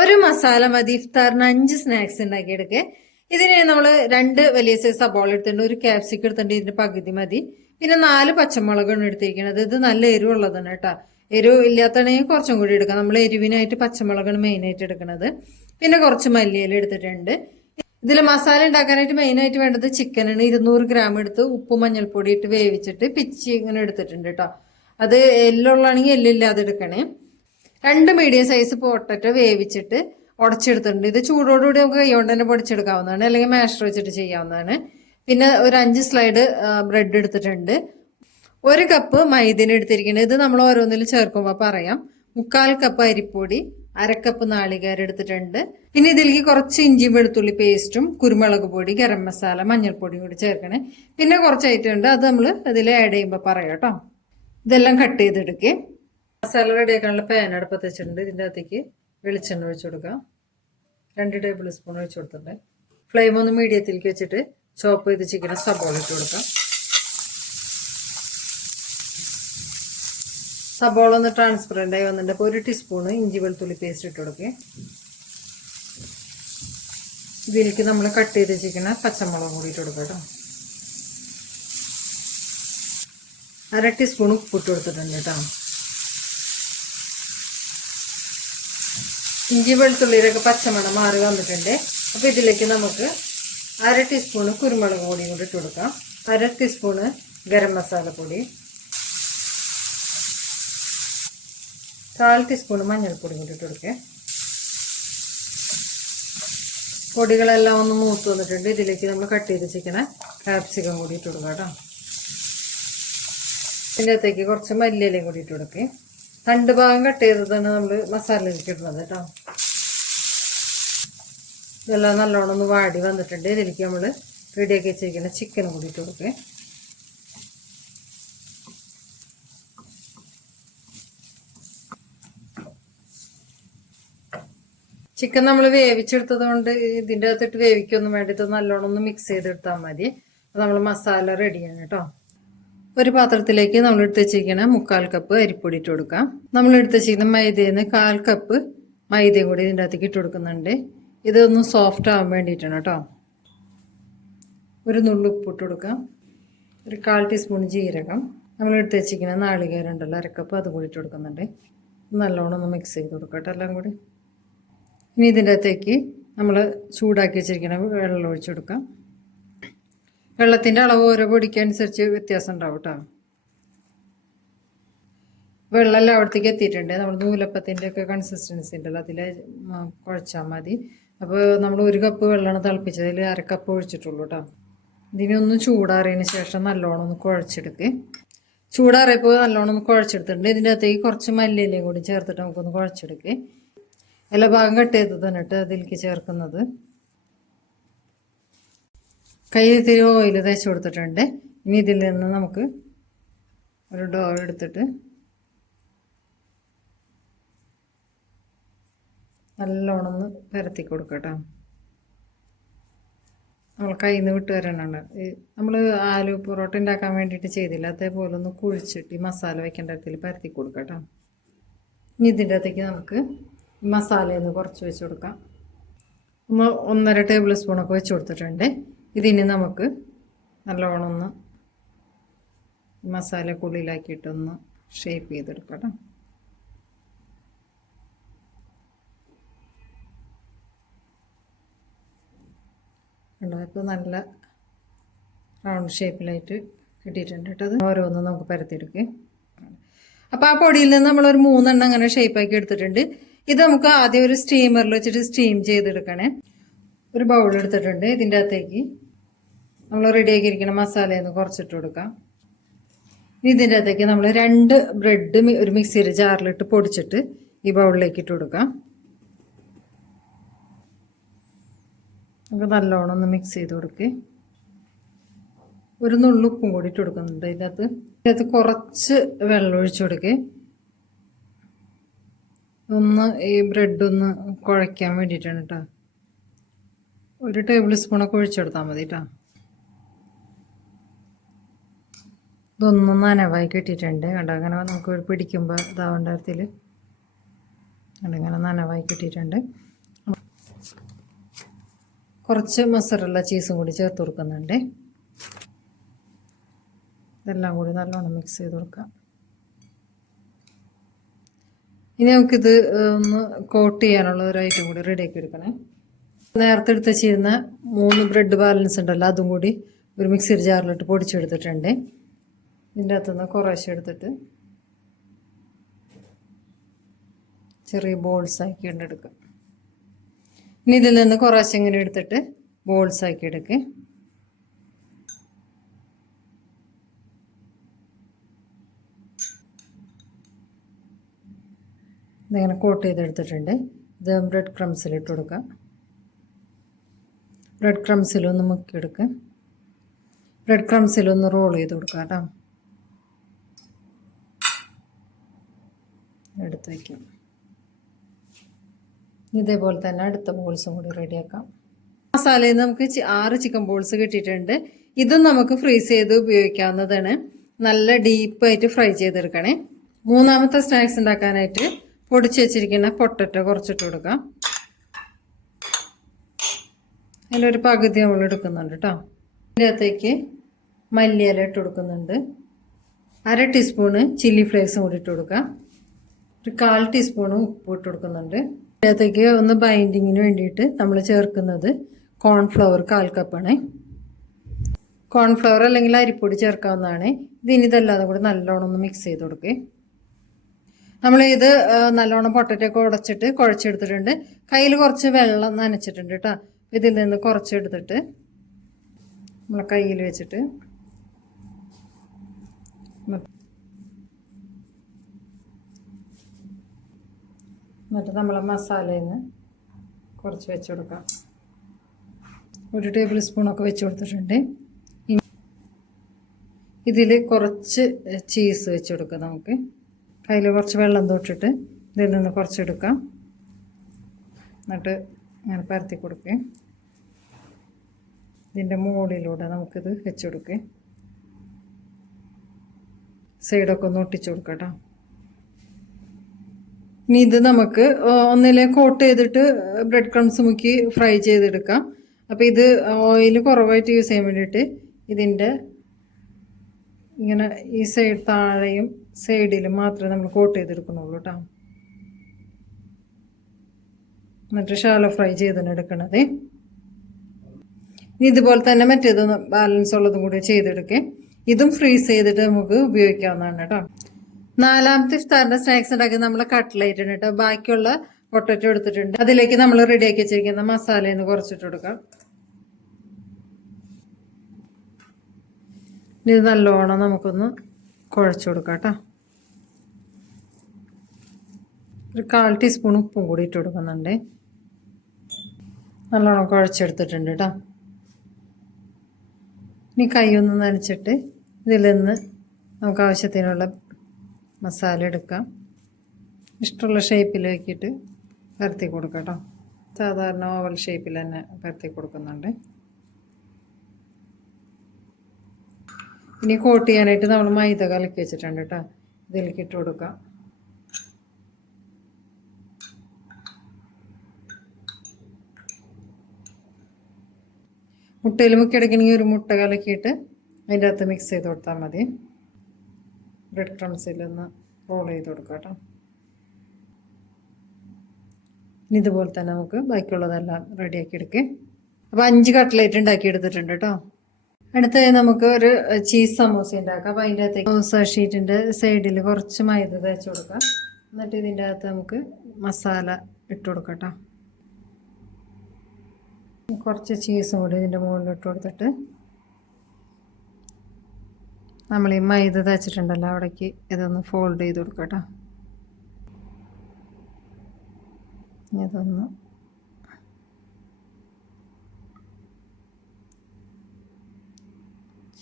ഒരു മസാല മതി ഇഫ്താറിന് 5 സ്നാക്സ് ഉണ്ടാക്കിയെടുക്കെ. ഇതിന് നമ്മൾ 2 വലിയ സൈസ് സബോള എടുത്തിട്ടുണ്ട്, ഒരു ക്യാപ്സിക്കം എടുത്തിട്ടുണ്ട്, ഇതിന്റെ പകുതി മതി. പിന്നെ 4 പച്ചമുളകാണ് എടുത്തിരിക്കുന്നത്. ഇത് നല്ല എരിവുള്ളതാണ് കേട്ടോ. എരിവ് ഇല്ലാത്തതാണെങ്കിൽ കുറച്ചും കൂടി എടുക്കാം. നമ്മൾ എരിവിനായിട്ട് പച്ചമുളകാണ് മെയിനായിട്ട് എടുക്കുന്നത്. പിന്നെ കുറച്ച് മല്ലിയില എടുത്തിട്ടുണ്ട്. ഇതിൽ മസാല ഉണ്ടാക്കാനായിട്ട് മെയിനായിട്ട് വേണ്ടത് ചിക്കനാണ്. 200 ഗ്രാം എടുത്ത് ഉപ്പ് മഞ്ഞൾപ്പൊടി ഇട്ട് വേവിച്ചിട്ട് പിച്ചി ഇങ്ങനെ എടുത്തിട്ടുണ്ട് കേട്ടോ. അത് എല്ലുള്ളാണെങ്കിൽ എല്ലില്ലാതെ എടുക്കണേ. 2 മീഡിയം സൈസ് പൊട്ടറ്റോ വേവിച്ചിട്ട് ഉടച്ചെടുത്തിട്ടുണ്ട്. ഇത് ചൂടോടുകൂടി നമുക്ക് കൈകൊണ്ട് തന്നെ പൊടിച്ചെടുക്കാവുന്നതാണ്, അല്ലെങ്കിൽ മാഷർ വെച്ചിട്ട് ചെയ്യാവുന്നതാണ്. പിന്നെ ഒരു 5 സ്ലൈഡ് ബ്രെഡ് എടുത്തിട്ടുണ്ട്. 1 കപ്പ് മൈദന എടുത്തിരിക്കുന്നത്. ഇത് നമ്മൾ ഓരോന്നിലും ചേർക്കുമ്പോൾ പറയാം. 1/4 കപ്പ് അരിപ്പൊടി, 1/2 കപ്പ് നാളികേരം എടുത്തിട്ടുണ്ട്. പിന്നെ ഇതിലേക്ക് കുറച്ച് ഇഞ്ചി വെളുത്തുള്ളി പേസ്റ്റും കുരുമുളക് പൊടി, ഗരം മസാല, മഞ്ഞൾപ്പൊടിയും കൂടി ചേർക്കണേ. പിന്നെ കുറച്ച് ഐറ്റം ഉണ്ട്, അത് നമ്മൾ ഇതിൽ ആഡ് ചെയ്യുമ്പോൾ പറയാം കേട്ടോ. ഇതെല്ലാം കട്ട് ചെയ്തെടുക്കേ. മസാല റെഡിയാക്കാനുള്ള പാൻ അടുപ്പത്ത് വെച്ചിട്ടുണ്ട്. ഇതിൻ്റെ അകത്തേക്ക് വെളിച്ചെണ്ണ ഒഴിച്ചു കൊടുക്കാം. 2 ടേബിൾ സ്പൂൺ ഒഴിച്ചു കൊടുത്തിട്ടുണ്ട്. ഫ്ലെയിം ഒന്ന് മീഡിയത്തിലേക്ക് വെച്ചിട്ട് ചോപ്പ് ചെയ്ത് ചിക്കനെ സബോള ഇട്ട് കൊടുക്കാം. സബോള ഒന്ന് ട്രാൻസ്പെറൻ്റ് ആയി വന്നിട്ടുണ്ട്. അപ്പോൾ 1 ടീസ്പൂണ് ഇഞ്ചി വെളുത്തുള്ളി പേസ്റ്റ് ഇട്ട് കൊടുക്കുക. ഇതിലേക്ക് നമ്മൾ കട്ട് ചെയ്ത് ചിക്കന പച്ചമുളക് കൂടി ഇട്ട് കൊടുക്കാം കേട്ടോ. 1/2 ടീസ്പൂൺ ഉപ്പിട്ട് കൊടുത്തിട്ടുണ്ട് കേട്ടോ. ഇഞ്ചി വെളുത്തുള്ളിയിലൊക്കെ പച്ചമണം മാറി വന്നിട്ടുണ്ട്. അപ്പോൾ ഇതിലേക്ക് നമുക്ക് 1/2 ടീസ്പൂണ് കുരുമുളക് പൊടിയും കൂടി ഇട്ട് കൊടുക്കാം. 1/2 ടീസ്പൂണ് ഗരം മസാല പൊടി, 1/4 ടീസ്പൂണ് മഞ്ഞൾപ്പൊടി കൂടി ഇട്ട് കൊടുക്കുക. പൊടികളെല്ലാം ഒന്ന് മൂത്ത് വന്നിട്ടുണ്ട്. ഇതിലേക്ക് നമ്മൾ കട്ട് ചെയ്ത് ചിക്കന ക്യാപ്സിക്കം കൂടി ഇട്ട് കൊടുക്കാം കേട്ടോ. ഇതിൻ്റെ അകത്തേക്ക് കുറച്ച് മല്ലിയിലയും കൂടി ഇട്ട് കൊടുക്കുക. 2 ഭാഗം കട്ട് ചെയ്തതാണ് നമ്മൾ മസാലയിലേക്ക് ഇടുന്നത് കേട്ടോ. ഇതെല്ലാം നല്ലോണം ഒന്ന് വാടി വന്നിട്ടുണ്ട്. ഇതിലേക്ക് നമ്മൾ റെഡിയാക്കി വെച്ചിരിക്കുന്ന ചിക്കനും കൂടി ഇട്ട് കൊടുക്കുക. ചിക്കൻ നമ്മൾ വേവിച്ചെടുത്തത് കൊണ്ട് ഇതിൻ്റെ അകത്തിട്ട് വേവിക്കൊന്നും വേണ്ടിയിട്ട് നല്ലോണം ഒന്ന് മിക്സ് ചെയ്തെടുത്താൽ മതി. നമ്മൾ മസാല റെഡിയാണ് കേട്ടോ. ഒരു പാത്രത്തിലേക്ക് നമ്മൾ എടുത്ത് വെച്ചിരിക്കുന്ന 1/4 കപ്പ് അരിപ്പൊടി ഇട്ട് കൊടുക്കാം. നമ്മൾ എടുത്ത് വെച്ചിരിക്കുന്ന മൈദയിൽ നിന്ന് 1/4 കപ്പ് മൈദയും കൂടി ഇതിൻ്റെ അകത്തേക്ക് ഇട്ട് കൊടുക്കുന്നുണ്ട്. ഇതൊന്ന് സോഫ്റ്റ് ആവാൻ വേണ്ടിയിട്ടാണ് കേട്ടോ. ഒരു നുള്ളു ഉപ്പിട്ട് കൊടുക്കാം. ഒരു 1/4 ടീസ്പൂൺ ജീരകം, നമ്മൾ എടുത്ത് വെച്ചിരിക്കുന്ന നാളികേരം ഉണ്ടല്ലോ 1/2 കപ്പ്, അതും കൂടി ഇട്ട് കൊടുക്കുന്നുണ്ട്. നല്ലോണം ഒന്ന് മിക്സ് ചെയ്ത് കൊടുക്കാം കേട്ടോ എല്ലാം കൂടി. ഇനി ഇതിൻ്റെ അകത്തേക്ക് നമ്മൾ ചൂടാക്കി വെച്ചിരിക്കുന്ന വെള്ളം ഒഴിച്ചു കൊടുക്കാം. വെള്ളത്തിൻ്റെ അളവ് ഓരോ പൊടിക്ക് അനുസരിച്ച് വ്യത്യാസം ഉണ്ടാവും കേട്ടോ. വെള്ളമെല്ലാം അവിടത്തേക്ക് എത്തിയിട്ടുണ്ട്. നമ്മൾ നൂലപ്പത്തിൻ്റെ ഒക്കെ കൺസിസ്റ്റൻസി ഉണ്ടല്ലോ, അതിൽ കുഴച്ചാൽ മതി. അപ്പോൾ നമ്മൾ 1 കപ്പ് വെള്ളമാണ് തിളപ്പിച്ചത്, അതിൽ 1/2 കപ്പ് ഒഴിച്ചിട്ടുള്ളൂ കേട്ടോ. ഇതിനൊന്ന് ചൂടാറിയതിന് ശേഷം നല്ലോണം ഒന്ന് കുഴച്ചെടുക്കുക. ചൂടാറിയപ്പോൾ നല്ലോണം ഒന്ന് കുഴച്ചെടുത്തിട്ടുണ്ട്. ഇതിൻ്റെ അകത്തേക്ക് കുറച്ച് മല്ലിയിലയും കൂടി ചേർത്തിട്ട് നമുക്കൊന്ന് കുഴച്ചെടുക്കുക. എല്ലാ ഭാഗം കട്ട് ചെയ്ത് തന്നിട്ട് അതിലേക്ക് ചേർക്കുന്നത്. കയ്യിൽ ഇത്തിരി ഓയിൽ തേച്ച് കൊടുത്തിട്ടുണ്ട്. ഇനി ഇതിൽ നിന്ന് നമുക്ക് ഒരു ഡോ എടുത്തിട്ട് നല്ലോണം ഒന്ന് പരത്തി കൊടുക്കട്ടോ. നമ്മൾ കയ്യിൽ നിന്ന് വിട്ട് വരാനാണ്. നമ്മൾ ആലു പൊറോട്ട ഉണ്ടാക്കാൻ വേണ്ടിയിട്ട് ചെയ്തില്ല, അതേപോലെ ഒന്ന് കുഴിച്ചിട്ട് ഈ മസാല വയ്ക്കേണ്ട ഇടത്തിൽ പരത്തി കൊടുക്കട്ടോ. ഇനി ഇതിൻ്റെ അകത്തേക്ക് നമുക്ക് മസാലയിൽ കുറച്ച് വെച്ച് കൊടുക്കാം. 1.5 ടേബിൾ സ്പൂണൊക്കെ വെച്ച് കൊടുത്തിട്ടുണ്ട്. ഇതിന് നമുക്ക് നല്ലോണം ഒന്ന് മസാല കുള്ളിലാക്കിയിട്ടൊന്ന് ഷേപ്പ് ചെയ്തെടുക്കാം. ഇപ്പോൾ നല്ല റൗണ്ട് ഷേപ്പിലായിട്ട് കിട്ടിയിട്ടുണ്ട് കേട്ടോ. അത് ഓരോന്നും നമുക്ക് പരത്തിയെടുക്കുക. അപ്പോൾ ആ പൊടിയിൽ നിന്ന് നമ്മളൊരു 3 എണ്ണം അങ്ങനെ ഷേപ്പാക്കി എടുത്തിട്ടുണ്ട്. ഇത് നമുക്ക് ആദ്യം ഒരു സ്റ്റീമറിൽ വെച്ചിട്ട് സ്റ്റീം ചെയ്തെടുക്കണേ. ഒരു ബൗൾ എടുത്തിട്ടുണ്ട്. ഇതിൻ്റെ അകത്തേക്ക് നമ്മൾ റെഡിയാക്കിയിരിക്കുന്ന മസാലയിൽ നിന്ന് കുറച്ചിട്ട് കൊടുക്കാം. ഇതിൻ്റെ അകത്തേക്ക് നമ്മൾ 2 ബ്രെഡ് ഒരു മിക്സിയുടെ ജാറിലിട്ട് പൊടിച്ചിട്ട് ഈ ബൗളിലേക്ക് ഇട്ട് കൊടുക്കാം. നമുക്ക് നല്ലോണം ഒന്ന് മിക്സ് ചെയ്ത് കൊടുക്കുക. ഒരു നുള്ളുപ്പും കൂടി ഇട്ട് കൊടുക്കുന്നുണ്ട്. ഇതിനകത്ത് കുറച്ച് വെള്ളം ഒഴിച്ചു കൊടുക്കുക. ഒന്ന് ഈ ബ്രെഡ് ഒന്ന് കുഴയ്ക്കാൻ വേണ്ടിയിട്ടാണ് കേട്ടോ. 1 ടേബിൾ സ്പൂണൊക്കെ ഒഴിച്ചെടുത്താൽ മതി കേട്ടോ. ഇതൊന്നും നനവായി കിട്ടിയിട്ടുണ്ട് കണ്ടോ. അങ്ങനെ നമുക്ക് പിടിക്കുമ്പോൾ ഇതാവേണ്ട തരത്തിൽ അതിങ്ങനെ നനവായി കിട്ടിയിട്ടുണ്ട്. കുറച്ച് മൊസറല്ല ചീസും കൂടി ചേർത്ത് കൊടുക്കുന്നുണ്ട്. ഇതെല്ലാം കൂടി നല്ലോണം മിക്സ് ചെയ്ത് കൊടുക്കാം. ഇനി നമുക്കിത് ഒന്ന് കോട്ട് ചെയ്യാനുള്ള ഒരു ഐറ്റം കൂടി റെഡിയാക്കി എടുക്കണേ. നേരത്തെ എടുത്ത് വെച്ചിരുന്ന 3 ബ്രെഡ് ബാലൻസ് ഉണ്ടല്ലോ, അതും കൂടി ഒരു മിക്സർ ജാറിലിട്ട് പൊടിച്ചെടുത്തിട്ടുണ്ട്. ഇതിൻ്റെ അകത്തുനിന്ന് കുറേശ്ശെ എടുത്തിട്ട് ചെറിയ ബോൾസ് ആക്കി എടുക്കുക. ഇനി ഇതിൽ നിന്ന് കുറേശ്ശെ ഇങ്ങനെ എടുത്തിട്ട് ബോൾസ് ആക്കി എടുക്കുക. ഇതിങ്ങനെ കോട്ട് ചെയ്തെടുത്തിട്ടുണ്ട്. ഇത് ബ്രെഡ് ക്രംസിലിട്ട് കൊടുക്കുക. ബ്രെഡ് ക്രംസിലൊന്ന് മുക്കിയെടുക്കുക. ബ്രെഡ് ക്രംസിലൊന്ന് റോൾ ചെയ്ത് കൊടുക്കുക കേട്ടോ. എടുത്ത് വയ്ക്കാം. ഇതേപോലെ തന്നെ അടുത്ത ബോൾസും കൂടി റെഡിയാക്കാം. മസാലയിൽ നമുക്ക് 6 ചിക്കൻ ബോൾസ് കിട്ടിയിട്ടുണ്ട്. ഇതും നമുക്ക് ഫ്രീസ് ചെയ്ത് ഉപയോഗിക്കാവുന്നതാണ്. നല്ല ഡീപ്പായിട്ട് ഫ്രൈ ചെയ്തെടുക്കണേ. മൂന്നാമത്തെ സ്നാക്സ് ഉണ്ടാക്കാനായിട്ട് പൊടിച്ച് വെച്ചിരിക്കുന്ന പൊട്ടറ്റോ കുറച്ചിട്ട് കൊടുക്കാം. അതിലൊരു പകുതി നമ്മൾ എടുക്കുന്നുണ്ട് കേട്ടോ. ഇതിൻ്റെ അകത്തേക്ക് മല്ലിയില ഇട്ട് കൊടുക്കുന്നുണ്ട്. 1/2 ടീസ്പൂണ് ചില്ലി ഫ്ലേക്സും കൂടി ഇട്ട് കൊടുക്കാം. ഒരു 1/4 ടീസ്പൂണ് ഉപ്പ് ഇട്ട് കൊടുക്കുന്നുണ്ട്. ഇതിനകത്തേക്ക് ഒന്ന് ബൈൻഡിങ്ങിന് വേണ്ടിയിട്ട് നമ്മൾ ചേർക്കുന്നത് കോൺഫ്ലവർ 1/4 കപ്പാണ്. കോൺഫ്ലവർ അല്ലെങ്കിൽ അരിപ്പൊടി ചേർക്കാവുന്നതാണ്. ഇതിനി ഇതല്ലാതെ കൂടി നല്ലോണം ഒന്ന് മിക്സ് ചെയ്ത് കൊടുക്കുക. നമ്മളിത് നല്ലോണം പൊട്ടറ്റോ ഒക്കെ ഉടച്ചിട്ട് കുഴച്ചെടുത്തിട്ടുണ്ട്. കയ്യിൽ കുറച്ച് വെള്ളം നനച്ചിട്ടുണ്ട് കേട്ടോ. ഇതിൽ നിന്ന് കുറച്ചെടുത്തിട്ട് നമ്മളെ കയ്യിൽ വെച്ചിട്ട് എന്നിട്ട് നമ്മളെ മസാലയിൽ നിന്ന് കുറച്ച് വെച്ച് കൊടുക്കാം. 1 ടേബിൾ സ്പൂണൊക്കെ വെച്ച് കൊടുത്തിട്ടുണ്ട്. ഇതിൽ കുറച്ച് ചീസ് വെച്ച് കൊടുക്കാം. നമുക്ക് കയ്യിൽ കുറച്ച് വെള്ളം തൊട്ടിട്ട് ഇതിൽ നിന്ന് കുറച്ചെടുക്കാം. എന്നിട്ട് അങ്ങനെ പരത്തി കൊടുക്കുക. ഇതിൻ്റെ മുകളിലൂടെ നമുക്കിത് വെച്ച് കൊടുക്കുക. സൈഡൊക്കെ ഒന്ന് ഒട്ടിച്ചു കൊടുക്കാം കേട്ടോ. ഇനി ഇത് നമുക്ക് ഒന്നിലെ കോട്ട് ചെയ്തിട്ട് ബ്രെഡ് ക്രംസ് മുക്കി ഫ്രൈ ചെയ്തെടുക്കാം. അപ്പോൾ ഇത് ഓയിൽ കുറവായിട്ട് യൂസ് ചെയ്യാൻ വേണ്ടിയിട്ട് ഇതിൻ്റെ ഇങ്ങനെ ഈ സൈഡ് താഴെയും സൈഡിലും മാത്രമേ നമ്മൾ കോട്ട് ചെയ്തെടുക്കുന്നുള്ളൂ കേട്ടോ. എന്നിട്ട് ഷാലോ ഫ്രൈ ചെയ്താണ് എടുക്കണത്. ഇനി ഇതുപോലെ തന്നെ മറ്റേതൊന്ന് ബാലൻസ് ഉള്ളതും കൂടി ചെയ്തെടുക്കുക. ഇതും ഫ്രീസ് ചെയ്തിട്ട് നമുക്ക് ഉപയോഗിക്കാവുന്നതാണ് കേട്ടോ. 4ാമത്തെ ഇഫ്താറിന്റെ സ്നാക്സ് ഉണ്ടാക്കി നമ്മൾ കട്ട്ലേറ്റ് ഉണ്ട് കേട്ടോ. ബാക്കിയുള്ള പൊട്ടറ്റോ എടുത്തിട്ടുണ്ട്. അതിലേക്ക് നമ്മൾ റെഡിയാക്കി വെച്ചിരിക്കുന്ന മസാലയിൽ കുറച്ചിട്ട് കൊടുക്കാം. ഇത് നല്ലോണം നമുക്കൊന്ന് കുഴച്ചു കൊടുക്കാം കേട്ടോ. ഒരു 1/4 ടീസ്പൂൺ ഉപ്പും കൂടി ഇട്ട് കൊടുക്കുന്നുണ്ട്. നല്ലോണം കുഴച്ചെടുത്തിട്ടുണ്ട് കേട്ടോ. ഇനി കൈ ഒന്ന് നനച്ചിട്ട് ഇതിൽ നിന്ന് നമുക്ക് ആവശ്യത്തിനുള്ള മസാല എടുക്കാം. ഇഷ്ടമുള്ള ഷേപ്പിലാക്കിയിട്ട് പരത്തി കൊടുക്കാം കേട്ടോ. സാധാരണ ഓവൽ ഷേപ്പിൽ തന്നെ പരത്തി കൊടുക്കുന്നുണ്ട്. ഇനി കോട്ട് ചെയ്യാനായിട്ട് നമ്മൾ മൈദ കലക്കി വെച്ചിട്ടുണ്ട് കേട്ടോ. ഇതിലേക്ക് ഇട്ട് കൊടുക്കാം. മുട്ടയിൽ മുക്കിയെടുക്കണമെങ്കിൽ ഒരു മുട്ട കലക്കിയിട്ട് അതിൻ്റെ അകത്ത് മിക്സ് ചെയ്ത് കൊടുത്താൽ മതി. ബ്രെഡ് ക്രംസിലൊന്ന് റോൾ ചെയ്ത് കൊടുക്കാം കേട്ടോ. ഇനി ഇതുപോലെ തന്നെ നമുക്ക് ബാക്കിയുള്ളതെല്ലാം റെഡിയാക്കി എടുക്കുക. അപ്പോൾ 5 കട്ട്ലേറ്റ് ഉണ്ടാക്കി എടുത്തിട്ടുണ്ട് കേട്ടോ. അടുത്ത നമുക്ക് ഒരു ചീസ് സമൂസ ഉണ്ടാക്കാം. അപ്പോൾ അതിൻ്റെ അകത്തേക്ക് സമൂസ ഷീറ്റിൻ്റെ സൈഡിൽ കുറച്ച് മൈദ തേച്ച് കൊടുക്കാം. എന്നിട്ട് ഇതിൻ്റെ അകത്ത് നമുക്ക് മസാല ഇട്ട് കൊടുക്കാം കേട്ടോ. കുറച്ച് ചീസും കൂടി ഇതിൻ്റെ മുകളിൽ ഇട്ട് കൊടുത്തിട്ട് നമ്മൾ ഈ മൈദ തേച്ചിട്ടുണ്ടല്ലോ അവിടേക്ക് ഇതൊന്ന് ഫോൾഡ് ചെയ്ത് കൊടുക്കാം കേട്ടോ. ഇതൊന്ന്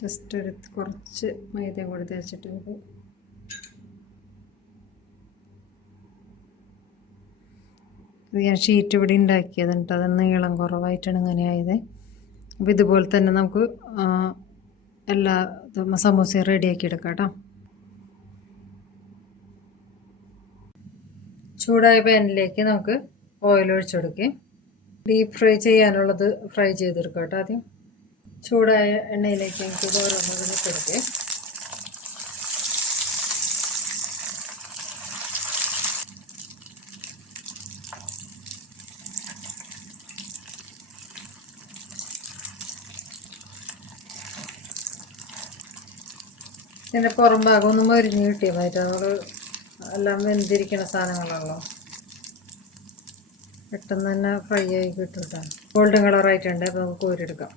ജസ്റ്റ് ഒരു കുറച്ച് മൈദയും കൂടി തേച്ചിട്ട് ഇത് ഞാൻ ഷീറ്റ് ഇവിടെ ഉണ്ടാക്കിയതുണ്ട്. അത് നീളം കുറവായിട്ടാണ് ഇങ്ങനെ ആയത്. അപ്പോൾ ഇതുപോലെ തന്നെ നമുക്ക് എല്ലാ സമൂസയും റെഡിയാക്കി എടുക്കാം കേട്ടോ. ചൂടായ പാനിലേക്ക് നമുക്ക് ഓയിൽ ഒഴിച്ചു കൊടുക്കാം. ഡീപ്പ് ഫ്രൈ ചെയ്യാനുള്ളത് ഫ്രൈ ചെയ്തെടുക്കാം കേട്ടോ. ആദ്യം ചൂടായ എണ്ണയിലേക്ക് നമുക്ക് ഇത് ഓരോന്നും ഇട്ടെടുക്കാം. ഇതിൻ്റെ പുറം ഭാഗം ഒന്ന് മൊരിഞ്ഞ് കിട്ടിയാൽ മതി. നമ്മൾ എല്ലാം വെന്തിരിക്കുന്ന സാധനങ്ങളാണല്ലോ, പെട്ടെന്ന് തന്നെ ഫ്രൈ ആയി കിട്ടും. ഗോൾഡൻ കളറായിട്ടുണ്ട്. അപ്പോൾ നമുക്ക് കോരിയെടുക്കാം.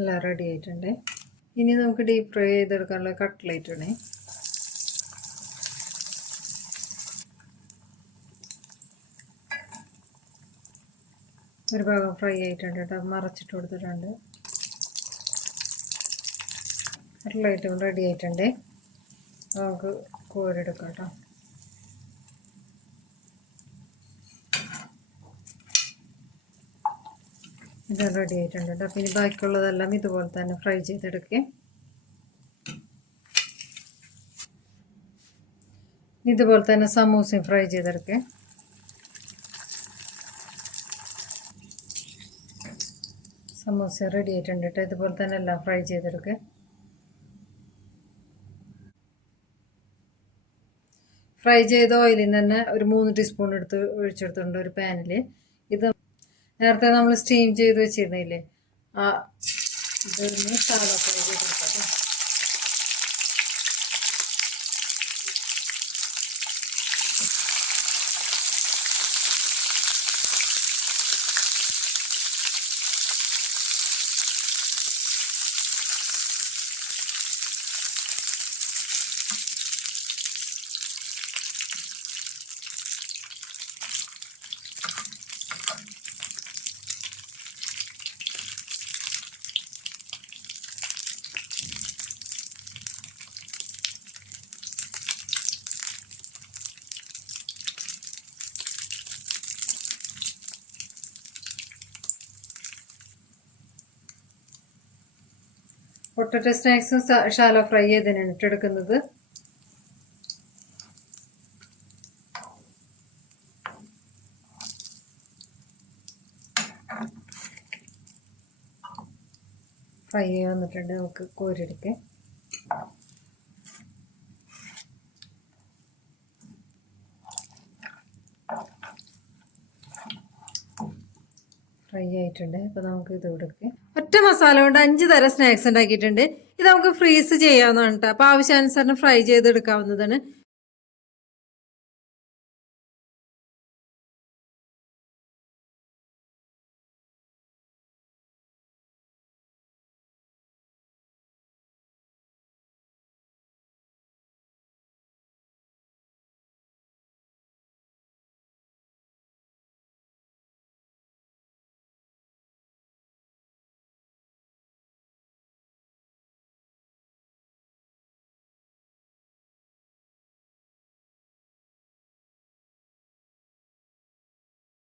എല്ലാം റെഡി ആയിട്ടുണ്ട്. ഇനി നമുക്ക് ഡീപ്പ് ഫ്രൈ ചെയ്തെടുക്കാനുള്ള കട്ട്ലേറ്റ് ആണ്. ഒരു ഭാഗം ഫ്രൈ ആയിട്ടുണ്ട് കേട്ടോ. മറച്ചിട്ട് കൊടുത്തിട്ടുണ്ട്. കട്ട്ലേറ്റും റെഡി ആയിട്ടുണ്ട്. നമുക്ക് കോരിയെടുക്കാം കേട്ടോ. ഇത് റെഡി ആയിട്ടുണ്ട് കേട്ടോ. പിന്നെ ബാക്കിയുള്ളതെല്ലാം ഇതുപോലെ തന്നെ ഫ്രൈ ചെയ്തെടുക്കുക. ഇതുപോലെ തന്നെ സമൂസയും ഫ്രൈ ചെയ്തെടുക്കുക. സമൂസ റെഡി ആയിട്ടുണ്ട് കേട്ടോ. ഇതുപോലെ തന്നെ എല്ലാം ഫ്രൈ ചെയ്തെടുക്കുക. ഫ്രൈ ചെയ്ത ഓയിലിൽ തന്നെ ഒരു 3 ടീസ്പൂൺ എടുത്ത് ഒഴിച്ചെടുത്തിട്ടുണ്ട് ഒരു പാനിൽ. ഇത് നേരത്തെ നമ്മൾ സ്റ്റീം ചെയ്ത് വെച്ചിരുന്നില്ലേ, ആ ഇതൊന്ന് സാധാ ഫ്രൈ ചെയ്തെടുക്കാം. പൊട്ടറ്റോ സ്നാക്സും ഷാലോ ഫ്രൈ ചെയ്തതിനാണ് ഇട്ടെടുക്കുന്നത്. ഫ്രൈ വന്നിട്ടുണ്ട്. നമുക്ക് കോരിയെടുക്കാം. ഫ്രൈ ആയിട്ടുണ്ട്. അപ്പോൾ നമുക്ക് ഇത് കൊടുക്കാം. ഒറ്റ മസാല കൊണ്ട് 5 തരം സ്നാക്സ് ഉണ്ടാക്കിയിട്ടുണ്ട്. ഇത് നമുക്ക് ഫ്രീസ് ചെയ്യാവുന്നതാണ് കേട്ടോ. അപ്പോൾ ആവശ്യാനുസരണം ഫ്രൈ ചെയ്തെടുക്കാവുന്നതാണ്.